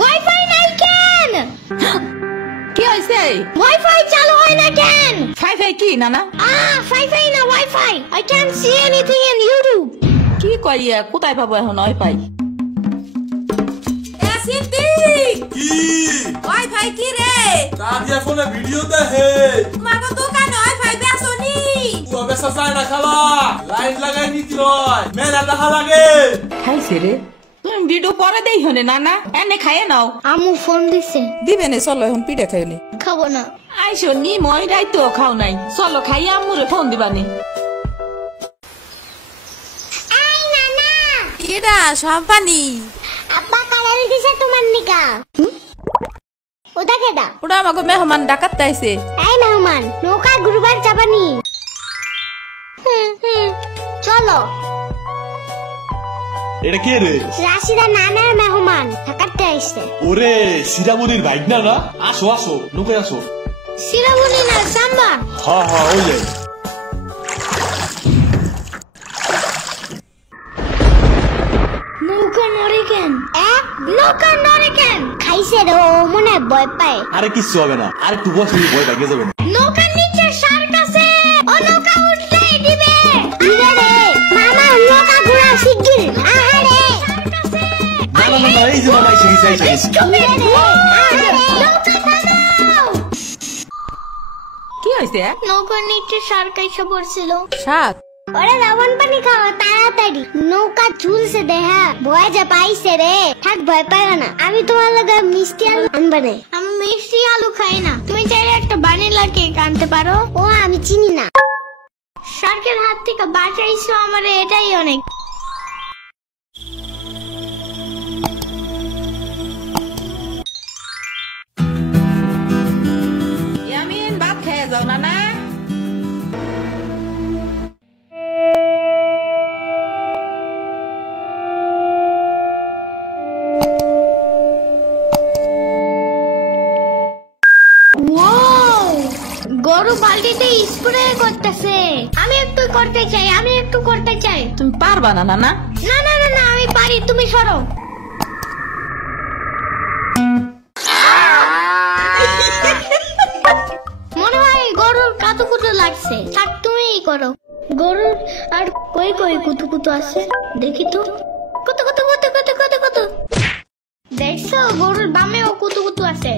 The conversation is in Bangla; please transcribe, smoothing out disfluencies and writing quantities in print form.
ওয়াইফাই নাই কেন? কি হইছে? ওয়াইফাই চালু হয় না কেন? ফাই কি নানা? ফাই না wifi. I can't see anything in YouTube. কি কইয়া কোথায় পাবো এখন ওয়াইফাই? কি ওয়াইফাই কি রে? কাজিয়া ফোনে ভিডিও দেখে মাগো দোকানে ওয়াইফাই বেসনি। ও বেসা যায় না খালা, লাইন লাগাই নিতে হয়, মেলা দেখা লাগে। খাইছে রে? তুমি ভিডিও পরে দেই হনে নানা, এনে খাইয়ে নাও। আমু ফোন দিছে। দিবে নে, চলো এখন পিঠা খাইনি। খাবো না। আইসো নি মই রাইতো খাও নাই, চলো খাইয়া আম্মুরে ফোন দিবানি। এই নানা, কিডা সম্পানি? আব্বা কালার দিছে তোমার নিকা। ওটা কেডা? ওটা আমাকে মেহমান ডাকাতে আইছে। এই মেহমান, নৌকা ঘুরবার যাবানি। চলো। এটা কে রে? রাশিদা নানার মেহমান ঢাকাতে আইছে। ওরে সিরামনির বাইক না না, আসো আসো নুকে আসো। সিরামনি না সাম্বা। হ্যাঁ ওই যে নৌকা নড়ে কেন? নৌকা নড়ে কেন? খাইছে রে, ও মনে হয় ভয় পায়। আরে কিছু হবে না, আর একটু বসে ভয় পাই যাবে না। নৌকার নিচে শার্ক আছে, ও নৌকা উঠলেই দিবে। দিবে রে মামা, নৌকা ঘোরা শিগগির। আহারে না এই যে মামা এসে গেছে। দিবে রে, আহারে নৌকা থামাও। কি হইছে? নৌকার নিচে শার্ক এসে পড়ছিল। শাক ওরে লবণ পানি খাও তাড়াতাড়ি, নৌকা ঝুলছে দেহা, ভয় যে পাইছে রে। থাক ভয় পাইও না, আমি তোমার লগে মিষ্টি আলু আনবে না। আমি মিষ্টি আলু খাই না, তুমি চাইলে একটা ভ্যানিলা কেক আনতে পারো। ও আমি চিনি না। শার্কের হাত থেকে বাঁচাইছো আমার, এটাই অনেক। ইয়ামিন ভাত খেয়ে যাও নানা। গরু বালতিতে স্প্রে করতেছে। আমি একটু করতে চাই। তুমি পারবা না নানা? না আমি পারি, তুমি সরো। মনে হয় গরুর কাতুকুতু লাগছে, থাক তুমিই করো। গরুর আর কই কুতুকুতু আছে দেখি তো। কুতু দেখছো, গরুর বামেও কুতুকুতু আছে।